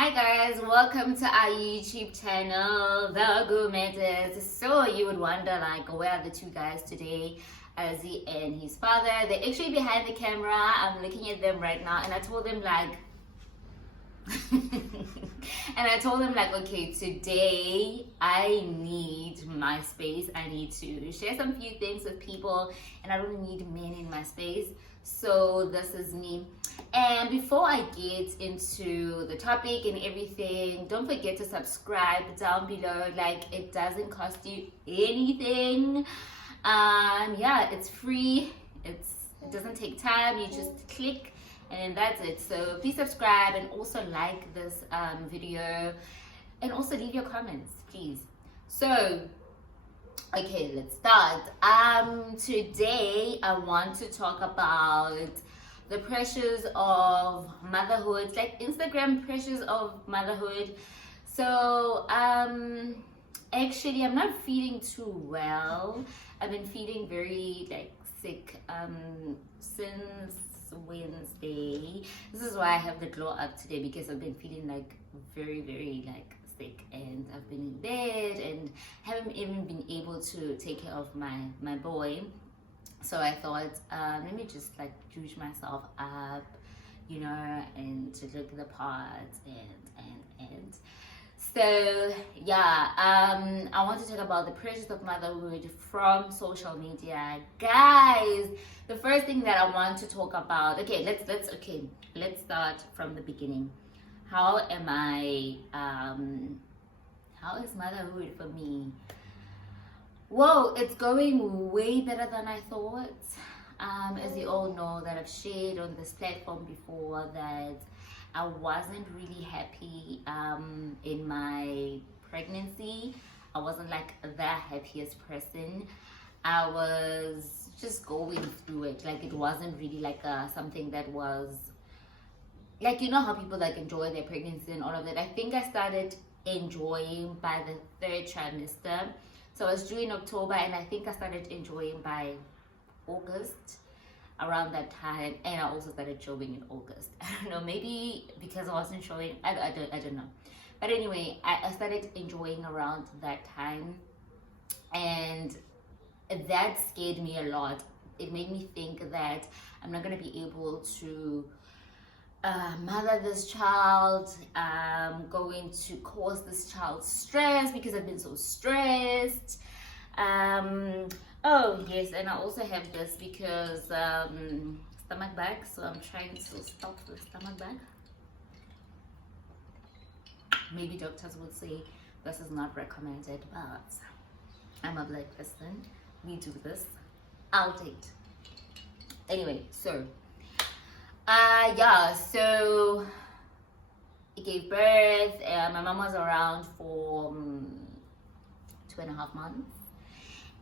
Hi guys, welcome to our YouTube channel, The Gourmetters. So you would wonder like, where are the two guys today, Azzy and his father? They're actually behind the camera. I'm looking at them right now, and I told them like, okay, today I need my space. I need to share some few things with people, and I don't need men in my space. So this is me. And before I get into the topic and everything, don't forget to subscribe down below. Like, it doesn't cost you anything. Yeah, it's free. It doesn't take time. You just click and that's it. So please subscribe and also like this video, and also leave your comments, please. So okay, let's start. Today I want to talk about the pressures of motherhood, like Instagram pressures of motherhood. So actually I'm not feeling too well. I've been feeling very like sick since Wednesday. This is why I have the glow up today, because I've been feeling like very like sick, and I've been in bed and haven't even been able to take care of my boy. So I thought, let me just like juice myself up, and to look the part and so yeah, I want to talk about the pressures of motherhood from social media, guys. The first thing that I want to talk about, let's start from the beginning. How is motherhood for me? Whoa, it's going way better than I thought. As you all know, that I've shared on this platform before, that I wasn't really happy in my pregnancy. I wasn't like the happiest person. I was just going through it. Like, it wasn't really like something that was like, how people like enjoy their pregnancy and all of that. I think I started enjoying by the third trimester. So I was due in October, and I think I started enjoying by August, around that time. And I also started showing in August. I don't know, maybe because I wasn't showing, I don't know. But anyway, I started enjoying around that time, and that scared me a lot. It made me think that I'm not going to be able to mother this child. I'm going to cause this child stress because I've been so stressed. Oh yes, and I also have this because stomach bug, so I'm trying to stop the stomach bug. Maybe doctors would say this is not recommended, but I'm a black person. We do this. I'll date. Anyway, so so it gave birth. My mom was around for 2.5 months,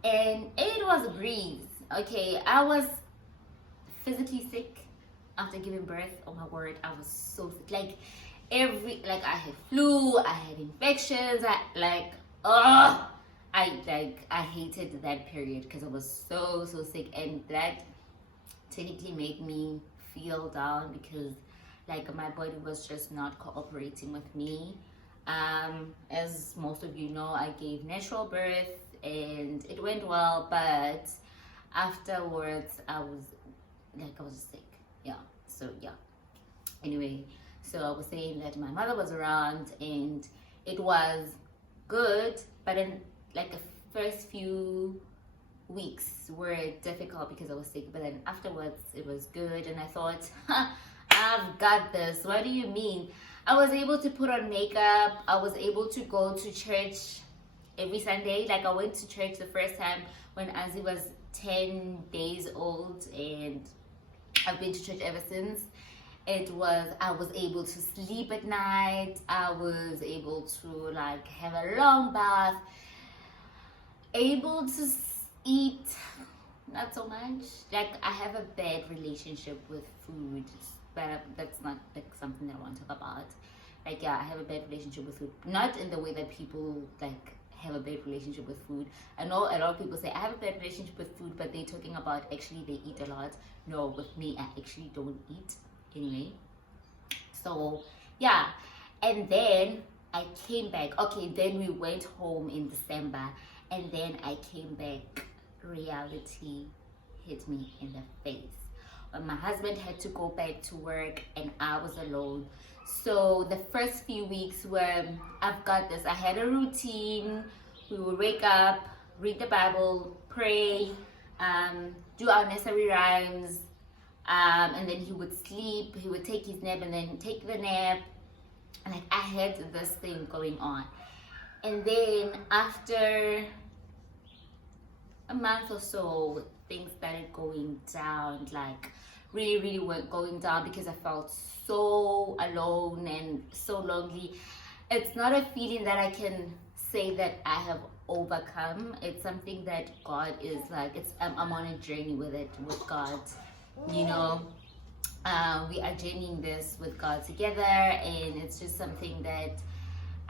and it was a breeze. Okay, I was physically sick after giving birth. Oh my word, I was so sick. I had flu, I had infections. I hated that period because I was so sick, and that technically made me feel down because like my body was just not cooperating with me. As most of you know, I gave natural birth and it went well, but afterwards I was sick. Anyway, so I was saying that my mother was around and it was good, but in like the first few weeks were difficult because I was sick, but then afterwards it was good, and I thought, I've got this. What do you mean? I was able to put on makeup. I was able to go to church every Sunday. Like, I went to church the first time when Azzy was 10 days old, and I've been to church ever since. I was able to sleep at night. I was able to like have a long bath, able to eat, not so much. Like, I have a bad relationship with food, but that's not like something that I want to talk about. Like, yeah, I have a bad relationship with food, not in the way that people like have a bad relationship with food. I know a lot of people say I have a bad relationship with food, but they're talking about actually they eat a lot. No, with me, I actually don't eat anyway. So yeah, And then I came back. Okay, then we went home in December, and then I came back. Reality hit me in the face. My husband had to go back to work, and I was alone. So the first few weeks were, I've got this. I had a routine. We would wake up, read the Bible, pray, do our nursery rhymes, and then he would sleep. He would take his nap and then take the nap. And like, I had this thing going on. And then after a month or so, things started going down, like really went going down, because I felt so alone and so lonely. It's not a feeling that I can say that I have overcome. It's something that God is like, I'm on a journey with it, with God, you know. We are journeying this with God together, and it's just something that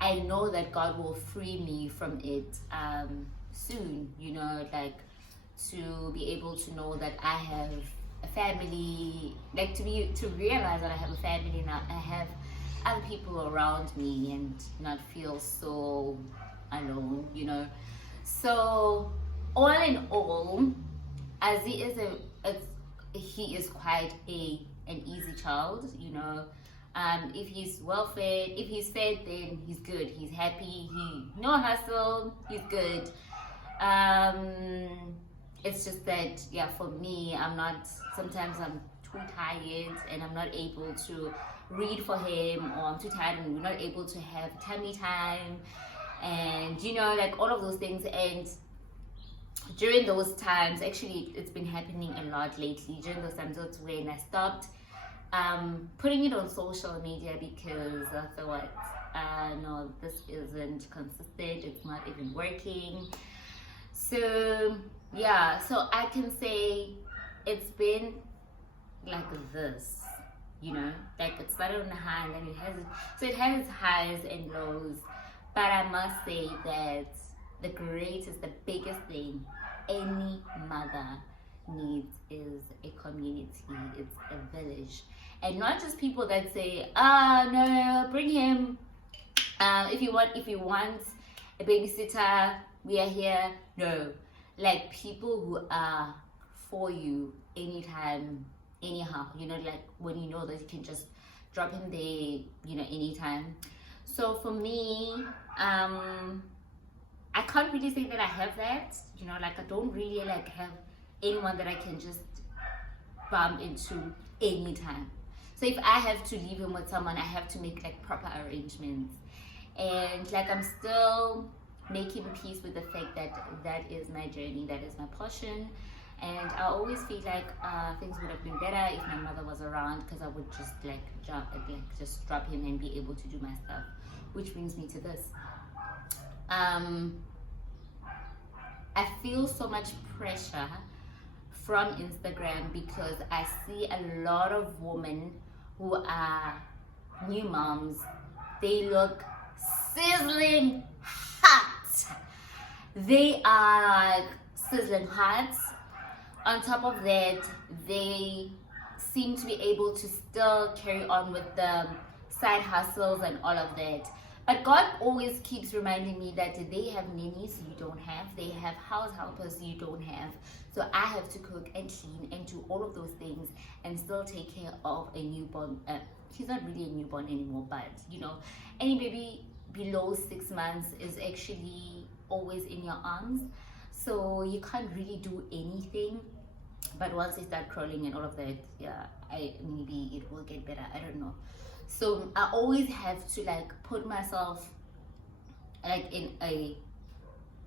I know that God will free me from it soon, you know, like to be able to know that I have a family, like to realize that I have a family now, I have other people around me, and not feel so alone, you know. So all in all, as he is quite an easy child, you know. If he's well fed, if he's fed, then he's good, he's happy, no hustle, he's good. It's just that, yeah, for me, sometimes I'm too tired and I'm not able to read for him, or I'm too tired and we're not able to have tummy time, and you know, like all of those things. And during those times, actually it's been happening a lot lately, during those times, that's when I stopped putting it on social media, because I thought, no, this isn't consistent, it's not even working. So yeah, so I can say it's been like this, you know, like it started on a high, and then it has its highs and lows. But I must say that the biggest thing any mother needs is a community, it's a village. And not just people that say, no, bring him, if you want a babysitter, we are here. No, like people who are for you anytime, anyhow, you know, like when you know that you can just drop him there, you know, anytime. So for me, I can't really say that I have that, you know, like I don't really like have anyone that I can just bump into anytime. So if I have to leave him with someone, I have to make like proper arrangements. And like I'm still making peace with the fact that that is my journey, that is my portion. And I always feel like things would have been better if my mother was around, because I would just just drop him and be able to do my stuff. Which brings me to this. I feel so much pressure from Instagram, because I see a lot of women who are new moms. They look sizzling hot. They are like sizzling hot. On top of that, they seem to be able to still carry on with the side hustles and all of that. But God always keeps reminding me that they have nannies you don't have, they have house helpers you don't have. So I have to cook and clean and do all of those things and still take care of a newborn. She's not really a newborn anymore, but you know, any baby below 6 months is actually always in your arms. So you can't really do anything. But once they start crawling and all of that, yeah, maybe it will get better. I don't know. So I always have to like put myself like in a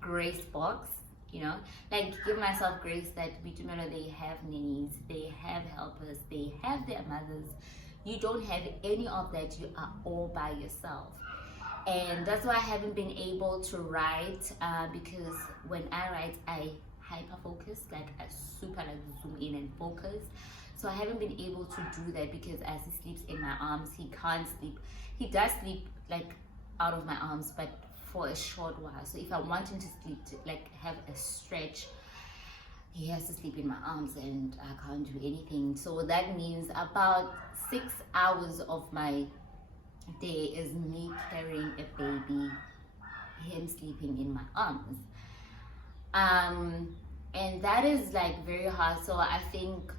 grace box, you know, like give myself grace that we do not know they have nannies, they have helpers, they have their mothers. You don't have any of that. You are all by yourself. And that's why I haven't been able to write, because when I write, I hyper focus, like I super like zoom in and focus. So I haven't been able to do that, because as he sleeps in my arms, he can't sleep. He does sleep like out of my arms, but for a short while. So if I want him to sleep, to like have a stretch, he has to sleep in my arms, and I can't do anything. So that means about 6 hours of my there is me carrying a baby, him sleeping in my arms. And that is like very hard. So I think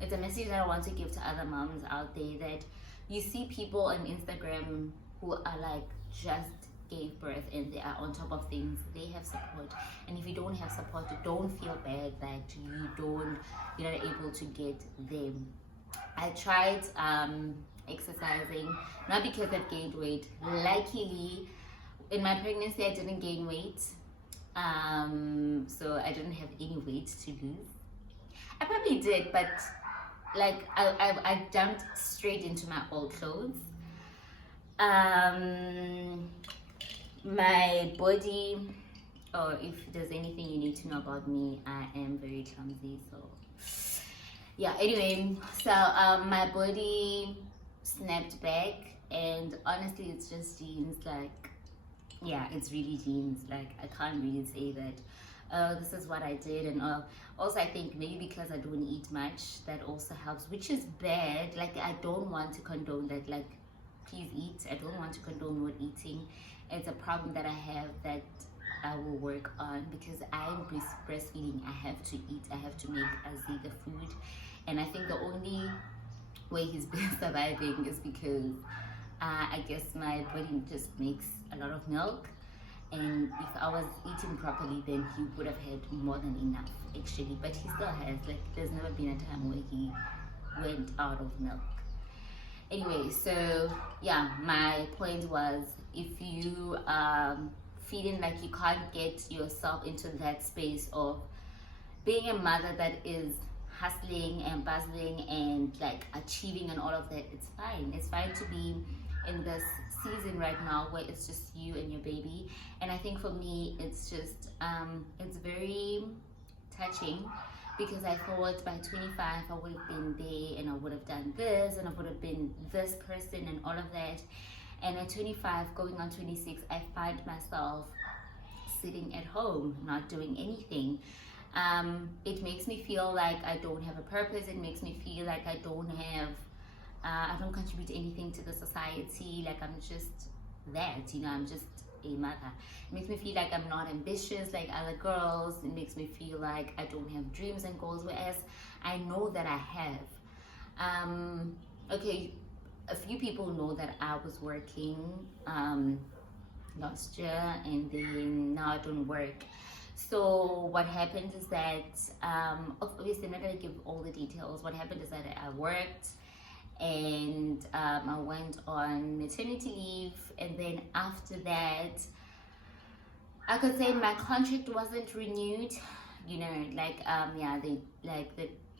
it's a message that I want to give to other moms out there, that you see people on Instagram who are like just gave birth and they are on top of things. They have support, and if you don't have support, don't feel bad that you're not able to get them. I tried exercising, not because I've gained weight. Luckily, in my pregnancy, I didn't gain weight. So I didn't have any weight to lose. I probably did, but like I jumped straight into my old clothes. My body, or if there's anything you need to know about me, I am very clumsy. So yeah, anyway, so my body snapped back, and honestly, it's just genes. Like, yeah, it's really genes. Like, I can't really say that this is what I did. And also, I think maybe because I don't eat much, that also helps, which is bad. Like, I don't want to condone that. Like, please eat. I don't want to condone not eating. It's a problem that I have that I will work on, because I'm breastfeeding. I have to eat. I have to make Azzy the food. And I think the only way he's been surviving is because I guess my body just makes a lot of milk. And if I was eating properly, then he would have had more than enough, actually. But he still has. Like, there's never been a time where he went out of milk. Anyway, so yeah, my point was, if you feeling like you can't get yourself into that space of being a mother that is hustling and bustling and like achieving and all of that, it's fine. It's fine to be in this season right now where it's just you and your baby. And I think for me, it's just it's very touching, because I thought by 25 I would have been there and I would have done this and I would have been this person and all of that. And at 25, going on 26, I find myself sitting at home, not doing anything. It makes me feel like I don't have a purpose. It makes me feel like I don't contribute anything to the society. Like, I'm just that, I'm just a mother. It makes me feel like I'm not ambitious like other girls. It makes me feel like I don't have dreams and goals, whereas I know that I have. Okay, a few people know that I was working last year, and then now I don't work. So what happened is that, obviously I'm not going to give all the details. What happened is that I worked, and I went on maternity leave, and then after that, I could say my contract wasn't renewed. The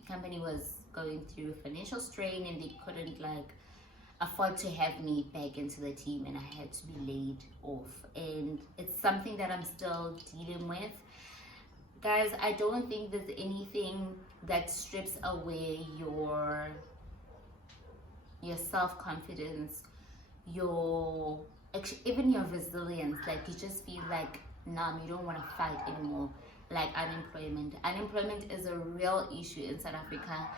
company was going through financial strain, and they couldn't afford to have me back into the team, and I had to be laid off. And it's something that I'm still dealing with. Guys, I don't think there's anything that strips away your self-confidence, even your resilience. Like, you just feel like numb, you don't want to fight anymore. Like, unemployment is a real issue in South Africa,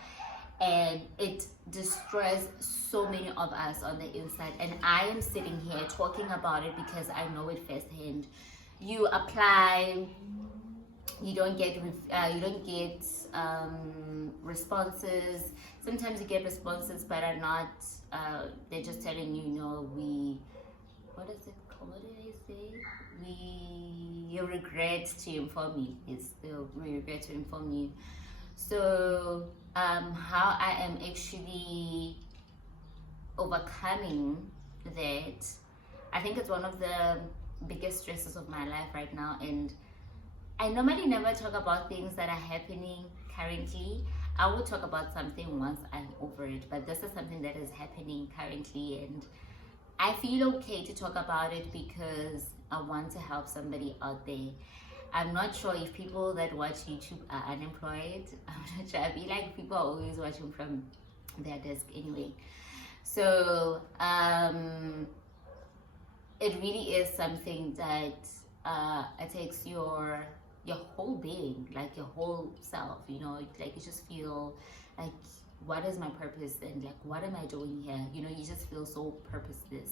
and it destroys so many of us on the inside. And I am sitting here talking about it because I know it firsthand. You apply, you don't get responses. Sometimes you get responses, but are not. They're just telling you, what is it called? What did I say? You regret to inform you. We regret to inform you. So how I am actually overcoming that, I think it's one of the biggest stresses of my life right now. And I normally never talk about things that are happening currently. I will talk about something once I'm over it, but this is something that is happening currently, and I feel okay to talk about it because I want to help somebody out there. I'm not sure if people that watch YouTube are unemployed. I'm not sure. I feel like people are always watching from their desk anyway. So it really is something that it takes your whole being, like your whole self, like you just feel like what is my purpose and like what am I doing here? You know, you just feel so purposeless.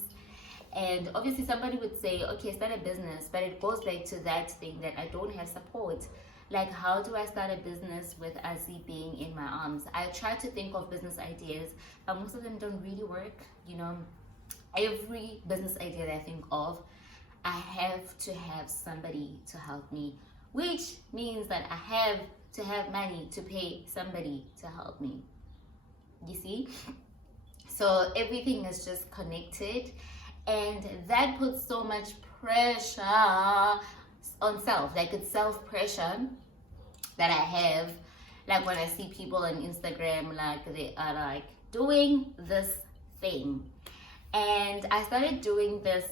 And obviously somebody would say, okay, start a business, but it goes back to that thing that I don't have support. Like, how do I start a business with Azzy being in my arms? I try to think of business ideas, but most of them don't really work. You know, every business idea that I think of, I have to have somebody to help me, which means that I have to have money to pay somebody to help me. You see? So everything is just connected, and that puts so much pressure on self. Like, it's self pressure that I have. Like, when I see people on Instagram, like they are like doing this thing, and I started doing this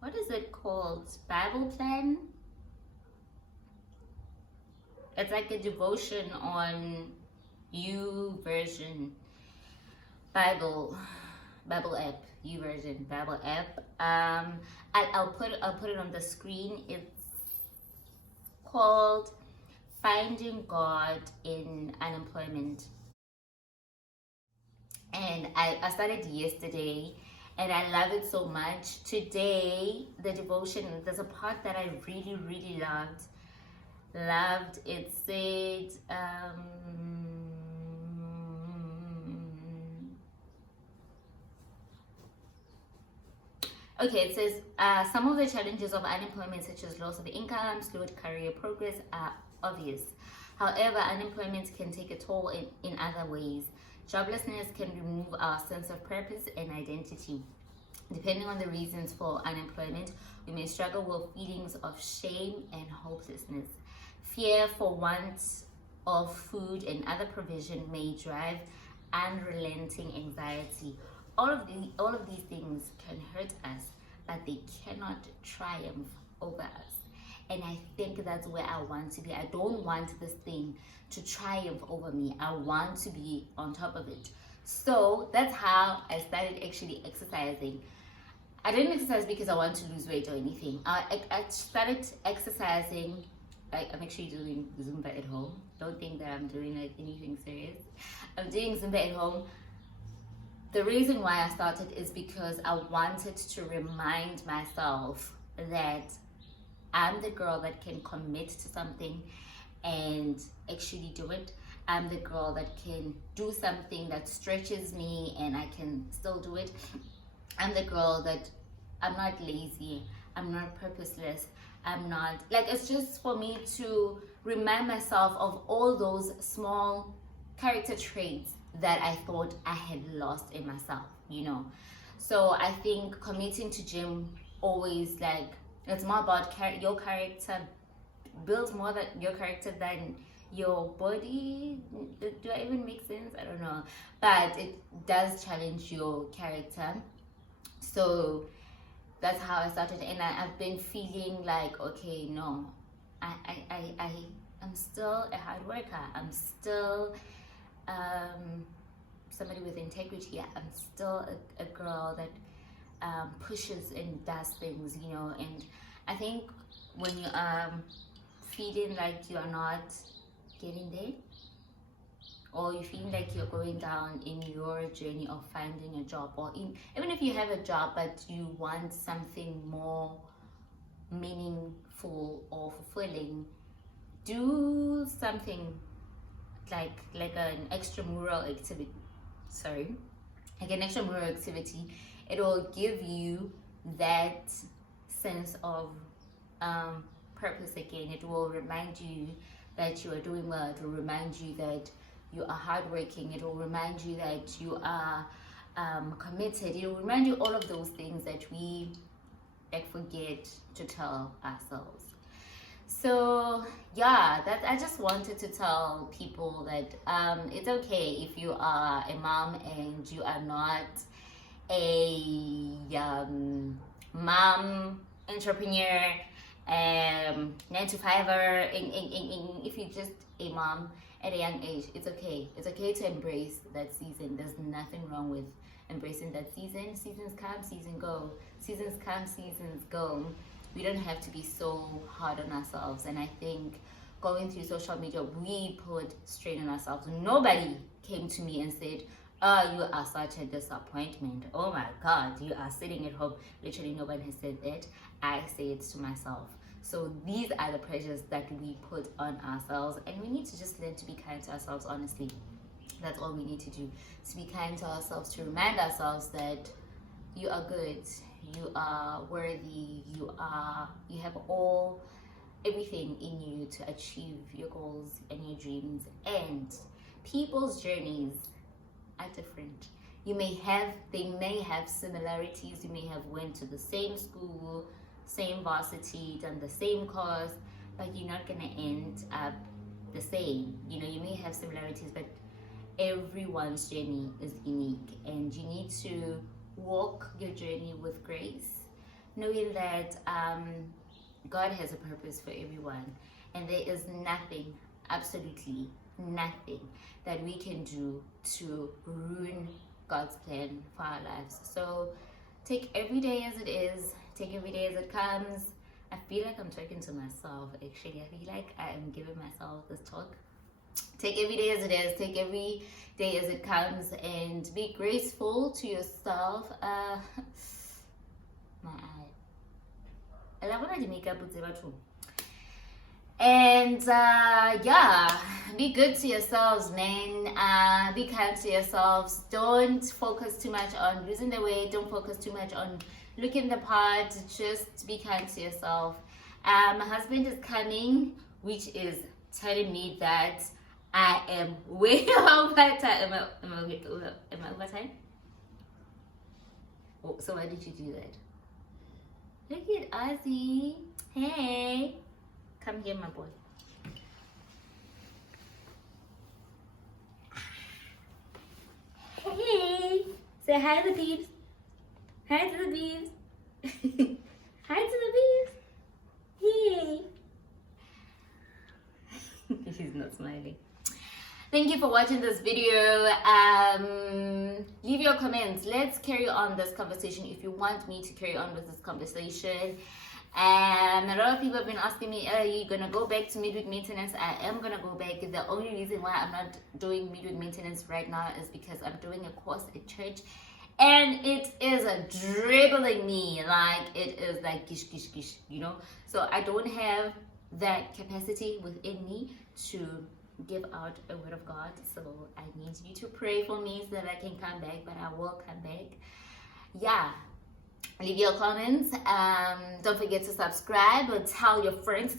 what is it called, Bible plan. It's like a devotion on YouVersion Bible app, YouVersion Bible app. I'll put it on the screen. It's called Finding God in Unemployment, and I started yesterday, and I love it so much. Today, the devotion, there's a part that I really, really loved. It said, okay, it says, some of the challenges of unemployment, such as loss of income, slowed career progress, are obvious. However, unemployment can take a toll in other ways. Joblessness can remove our sense of purpose and identity. Depending on the reasons for unemployment, we may struggle with feelings of shame and hopelessness. Fear for want of food and other provision may drive unrelenting anxiety. All of these things can hurt us, but they cannot triumph over us. And I think that's where I want to be. I don't want this thing to triumph over me. I want to be on top of it. So that's how I started actually exercising. I didn't exercise because I want to lose weight or anything. I started exercising. I'm actually doing Zumba at home. Don't think that I'm doing like anything serious. I'm doing Zumba at home. The reason why I started is because I wanted to remind myself that I'm the girl that can commit to something and actually do it. I'm the girl that can do something that stretches me and I can still do it. I'm the girl that I'm not lazy, I'm not purposeless, I'm not, like, it's just for me to remind myself of all those small character traits that I thought I had lost in myself, you know. So I think committing to gym always, like, it's more about your character, builds more than your character than your body. Do I even make sense? I don't know, but it does challenge your character. So that's how I started, and I've been feeling like, okay, no, I'm still a hard worker. I'm still somebody with integrity. I'm still a girl that pushes and does things, you know. And I think when you are feeling like you are not getting there, or you feel like you're going down in your journey of finding a job, or even if you have a job but you want something more meaningful or fulfilling, do something like an extramural activity. Like an extramural activity. It will give you that sense of purpose again. It will remind you that you are doing well. It will remind you that you are hardworking. It will remind you that you are committed. It will remind you all of those things that we forget to tell ourselves. So yeah, that I just wanted to tell people that it's okay if you are a mom and you are not a mom entrepreneur, 9-to-5er, if you're just a mom at a young age. It's okay. It's okay to embrace that season. There's nothing wrong with embracing that season. Seasons come, seasons go. Seasons come, seasons go. We don't have to be so hard on ourselves. And I think going through social media, we put strain on ourselves. Nobody came to me and said, oh, you are such a disappointment. Oh my God, you are sitting at home. Literally, nobody has said that. I say it to myself. So these are the pressures that we put on ourselves, and we need to just learn to be kind to ourselves, honestly. That's all we need to do, to be kind to ourselves, to remind ourselves that you are good, you are worthy, you have everything in you to achieve your goals and your dreams. And people's journeys are different. They may have similarities. You may have went to the same school, same varsity, done the same course, but you're not gonna end up the same. You may have similarities, but everyone's journey is unique, and you need to walk your journey with grace, knowing that God has a purpose for everyone, and there is nothing, absolutely nothing, that we can do to ruin God's plan for our lives. So take every day as it is, take every day as it comes. I feel like I'm talking to myself, actually. I feel like I am giving myself this talk. Take every day as it is, take every day as it comes, and be graceful to yourself. My eye. I love when I make up with too. And yeah, be good to yourselves, man. Be kind to yourselves. Don't focus too much on losing the weight. Don't focus too much on looking the part. Just be kind to yourself. My husband is coming, which is telling me that I am way over time. Am I over time? Oh, so why did you do that? Look at Ozzy. Hey. Come here, my boy. Hey. Say hi to the peeps. Hi to the peeps. Hi to the peeps. Hey. He's not smiling. Thank you for watching this video. Leave your comments. Let's carry on this conversation if you want me to carry on with this conversation. And a lot of people have been asking me, are you gonna go back to midweek maintenance? I am gonna go back. The only reason why I'm not doing midweek maintenance right now is because I'm doing a course at church, and it is dribbling me, like it is like gish gish gish, so I don't have that capacity within me to give out a word of God. So I need you to pray for me so that I can come back, but I will come back. Yeah, leave your comments. Don't forget to subscribe, or tell your friends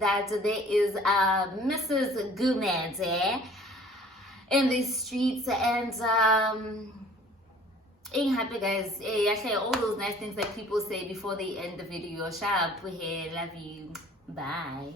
that there is Mrs. Gumede in the streets, and ain't happy, guys. I share all those nice things that people say before they end the video. Sharp, love you, bye.